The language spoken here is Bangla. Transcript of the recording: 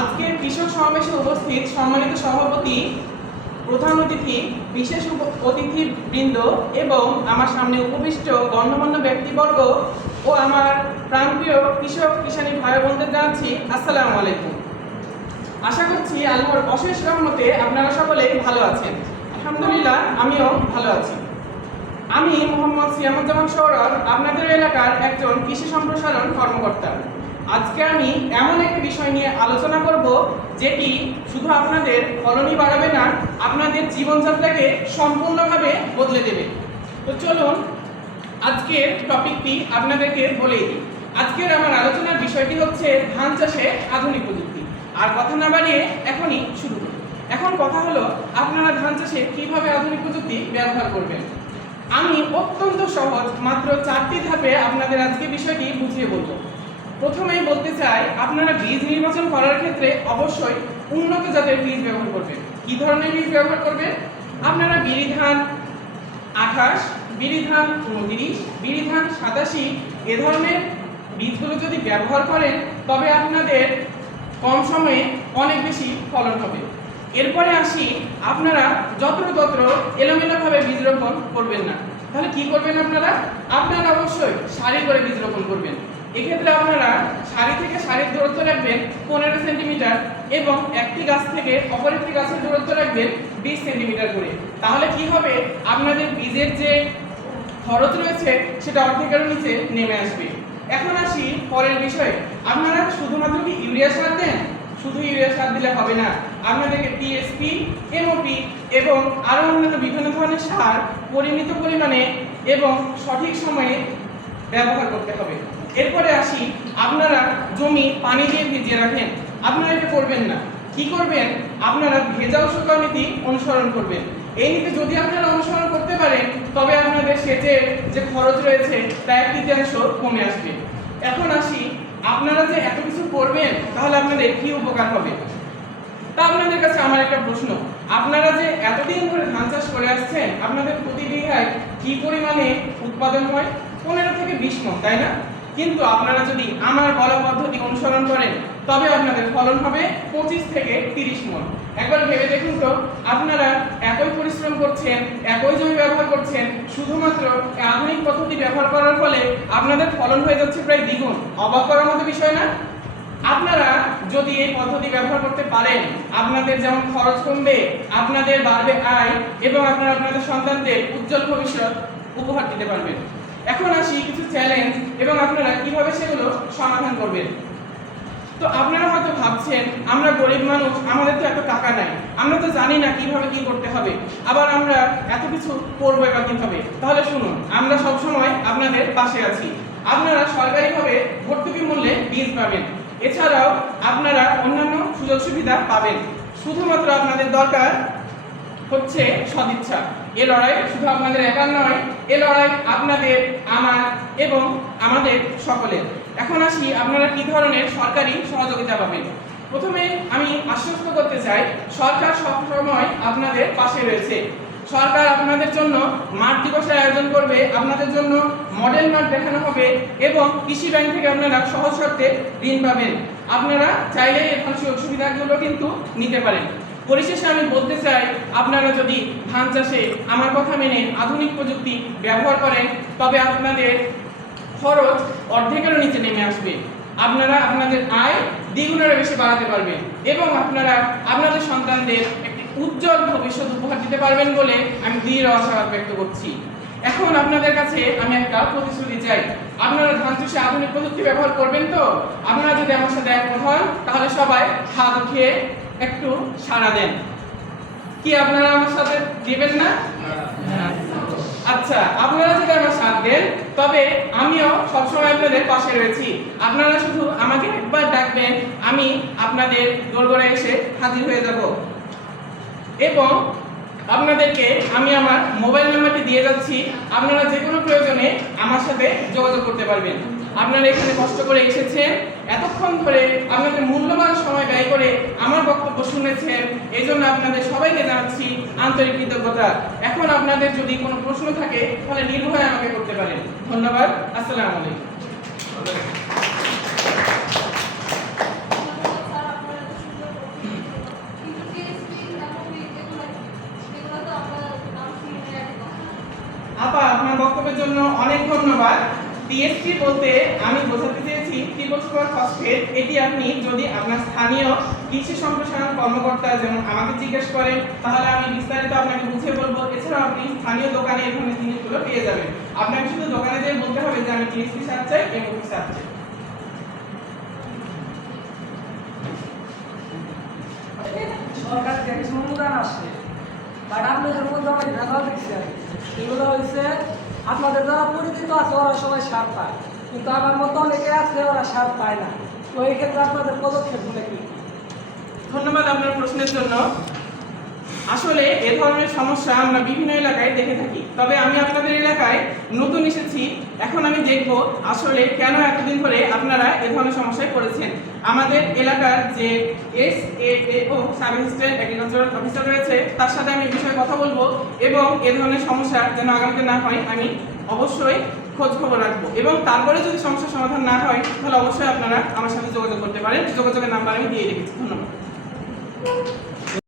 আজকে কৃষক সমাবেশে উপস্থিত সম্মানিত সভাপতি, প্রধান অতিথি, বিশেষ অতিথিবৃন্দ এবং আমার সামনে উপবিষ্ট গণ্যমান্য ব্যক্তিবর্গ ও আমার প্রাণপ্রিয় কৃষক কিষানী ভাই বোনদের জানাচ্ছি আসসালামু আলাইকুম। আশা করছি আল্লাহর অশেষ রহমতে আপনারা সকলেই ভালো আছেন। আলহামদুলিল্লাহ, আমিও ভালো আছি। আমি মোহাম্মদ সিয়ামুজ্জামান সৌরভ, আপনাদের এলাকার একজন কৃষি সম্প্রসারণ কর্মকর্তা। আজকে আমি এমন একটি বিষয় নিয়ে আলোচনা করব যেটি শুধু আপনাদের ফলনই বাড়াবে না, আপনাদের জীবনযাত্রাকে সম্পূর্ণভাবে বদলে দেবে। তো চলুন আজকের টপিকটি আপনাদেরকে বলেই দিই। আজকের আমার আলোচনার বিষয়টি হচ্ছে ধান চাষে আধুনিক প্রযুক্তি। আর কথা না বাড়িয়ে এখনই শুরু করি। এখন কথা হলো, আপনারা ধান চাষে কিভাবে আধুনিক প্রযুক্তি ব্যবহার করবেন। আমি অত্যন্ত সহজ মাত্র 4টি ধাপে আপনাদের আজকে বিষয়টি বুঝিয়ে বলবো। প্রথমেই বলতে চাই, আপনারা বীজ নির্বাচন করার ক্ষেত্রে অবশ্যই উন্নত জাতের বীজ ব্যবহার করবেন। কি ধরনের বীজ ব্যবহার করবেন? আপনারা বিরি ধান 28, বিরি ধান 29, বিরি ধান 87 এ ধরনের বীজগুলো যদি ব্যবহার করেন তবে আপনাদের কম সময়ে অনেক বেশি ফলন হবে। এরপরে আসি, আপনারা যত্রতত্র এলোমেলোভাবে বীজ রোপণ করবেন না। তাহলে কি করবেন আপনারা অবশ্যই সারি করে বীজ রোপণ করবেন। এক্ষেত্রে আপনারা সারি থেকে সারির দূরত্ব রাখবেন 15 সেন্টিমিটার এবং একটি গাছ থেকে অপর একটি গাছের দূরত্ব রাখবেন 20 সেন্টিমিটার করে। তাহলে কি হবে, আপনাদের বীজের যে খরচ রয়েছে সেটা অর্ধেকের নিচে নেমে আসবে। এখন আসি পরের বিষয়ে, আপনারা শুধুমাত্র কি ইউরিয়া সার দেন? শুধু ইউরিয়া সার দিলে হবে না, আপনাদেরকে টিএসপি, এমওপি এবং আরও অন্যান্য বিভিন্ন ধরনের সার পরিমিত পরিমাণে এবং সঠিক সময়ে ব্যবহার করতে হবে। এরপরে আসি, আপনারা জমি পানি দিয়ে ভিজিয়ে রাখেন। আপনারা এটা করবেন না। কি করবেন? আপনারা ভেজাও শুকাও নীতি অনুসরণ করবেন। এই নীতি যদি আপনারা অনুসরণ করতে পারেন তবে আপনাদের সেচের যে খরচ রয়েছে তা 1/3 কমে আসবে। এখন আসি, আপনারা যে এত কিছু করবেন তাহলে আপনাদের কি উপকার হবে। তা আপনাদের কাছে আমার একটা প্রশ্ন, আপনারা যে এতদিন ধরে ধান চাষ করে আসছেন, আপনাদের প্রতি বিঘায় কি পরিমাণে উৎপাদন হয়? 15 থেকে 20 মণ, তাই না? কিন্তু আপনারা যদি আমার বলা পদ্ধতি অনুসরণ করেন তবে আপনাদের ফলন হবে 25 থেকে 30 মণ। একবার ভেবে দেখুন তো, আপনারা একই পরিশ্রম করছেন, একই জমি ব্যবহার করছেন, শুধুমাত্র আধুনিক পদ্ধতি ব্যবহার করার ফলে আপনাদের ফলন হয়ে যাচ্ছে প্রায় দ্বিগুণ। অবাক করার মতো বিষয় না? আপনারা যদি এই পদ্ধতি ব্যবহার করতে পারেন, আপনাদের যেমন খরচ কমবে, আপনাদের বাড়বে আয় এবং আপনারা আপনাদের সন্তানদের উজ্জ্বল ভবিষ্যৎ উপহার দিতে পারবেন। এখন আসি কিছু চ্যালেঞ্জ এবং আপনারা কিভাবে সেগুলো সমাধান করবেন। তো আপনারা হয়তো ভাবছেন, আমরা গরিব মানুষ, আমাদের তো এত টাকা নাই, আমরা তো জানি না কিভাবে কি করতে হবে, আবার আমরা এত কিছু করবো বা কিভাবে। তাহলে শুনুন, আমরা সব সময় আপনাদের পাশে আছি। আপনারা সরকারিভাবে ভর্তুকি মূল্যে বীজ পাবেন। এছাড়াও আপনারা অন্যান্য সুযোগ সুবিধা পাবেন। শুধুমাত্র আপনাদের দরকার হচ্ছে সদিচ্ছা। এ লড়াই শুধু আপনাদের একার নয়, এ লড়াই আপনাদের, আমার এবং আমাদের সকলের। এখন আসি, আপনারা কি ধরনের সরকারি সহযোগিতা পাবেন। প্রথমে আমি আশ্বস্ত করতে চাই, সরকার সবসময় আপনাদের পাশে রয়েছে। সরকার আপনাদের জন্য মাঠ দিবসের আয়োজন করবে, আপনাদের জন্য মডেল মাঠ দেখানো হবে এবং কৃষি ব্যাংক থেকে আপনারা সহজ শর্তে ঋণ পাবেন। আপনারা চাইলে এই ধরনের সুবিধাগুলো কিন্তু নিতে পারেন। পরিশেষে আমি বলতে চাই, আপনারা যদি ধান চাষে আমার কথা মেনে আধুনিক প্রযুক্তি ব্যবহার করেন তবে আপনাদের খরচ অর্ধেকেরও নিচে নেমে আসবে। আপনারা আপনাদের আয় দ্বিগুণের বেশি বাড়াতে পারবেন এবং আপনারা আপনাদের সন্তানদের একটি উজ্জ্বল ভবিষ্যৎ উপহার দিতে পারবেন বলে আমি দৃঢ় আশাবাদ ব্যক্ত করছি। এখন আপনাদের কাছে আমি একটা প্রতিশ্রুতি চাই, আপনারা ধান চাষে আধুনিক প্রযুক্তি ব্যবহার করবেন তো? আপনারা যদি আমার সাথে একমত হন তাহলে সবাই হাত উঠিয়ে একটু সাড়া দেন। কি আপনারা আমার সাথে দিবেন না? আচ্ছা, আপনারা যদি আমার সাথ দেন তবে আমিও সবসময় আপনাদের পাশে রয়েছি। আপনারা শুধু আমাকে একবার ডাকবেন, আমি আপনাদের দোরগোড়ায় এসে হাজির হয়ে যাব এবং আপনাদেরকে আমি আমার মোবাইল নাম্বারটি দিয়ে যাচ্ছি। আপনারা যে কোনো প্রয়োজনে আমার সাথে যোগাযোগ করতে পারবেন। আপনারা এখানে কষ্ট করে এসেছেন, এতক্ষণ ধরে আপনাদের মূল্যবান সময় ব্যয় করে আমার বক্তব্য শুনেছেন, এই জন্য আপনাদের সবাইকে জানাচ্ছি আন্তরিক কৃতজ্ঞতা। এখন আপনাদের যদি কোনো প্রশ্ন থাকে তাহলে নির্ভয়ে আমাকে করতে পারেন। ধন্যবাদ। আসসালামু আলাইকুম। জন্য অনেক ধন্যবাদ। টিএসপি বলতে আমি বোঝাতে চেয়েছি ট্রিপল সুপার ফসফেট। এটি আপনি যদি আপনার স্থানীয় কৃষি সম্প্রসারণ কর্মকর্তা যেমন আমাকে জিজ্ঞেস করেন তাহলে আমি বিস্তারিত আপনাকে বুঝিয়ে বলবো। এছাড়াও আপনি স্থানীয় দোকানে এই ধরনের জিনিসগুলো পেয়ে যাবেন। আপনাকে শুধু দোকানে যেয়ে বলতে হবে যে আমি টিএসপি সার চাই, এমওপি সার চাই। সরকার থেকে কিছু অনুদান আসছে, বাট আপনাদের মধ্যে অনেক ভেজাল দেখছি আমি। এগুলো হচ্ছে আপনাদের যারা পরিচিত আছে ওরা সবাই সার পায়, কিন্তু আমার মতো অনেকে আছে ওরা সার পায় না। তো এই ক্ষেত্রে আপনাদের পদক্ষেপগুলো কি? ধন্যবাদ আপনার প্রশ্নের জন্য। আসলে এ ধরনের সমস্যা আমরা বিভিন্ন এলাকায় দেখে থাকি, তবে আমি আপনাদের এলাকায় নতুন এসেছি। এখন আমি দেখব আসলে কেন এতদিন ধরে আপনারা এ ধরনের সমস্যায় পড়েছেন। আমাদের এলাকার যে SAAO sub assistant agricultural officer রয়েছে তার সাথে আমি এই বিষয়ে কথা বলবো এবং এ ধরনের সমস্যা যেন আগামীতে না হয় আমি অবশ্যই খোঁজ খবর রাখবো, এবং তারপরে যদি সমস্যার সমাধান না হয় তাহলে অবশ্যই আপনারা আমার সাথে যোগাযোগ করতে পারেন। যোগাযোগের নাম্বার আমি দিয়ে রেখেছি। ধন্যবাদ।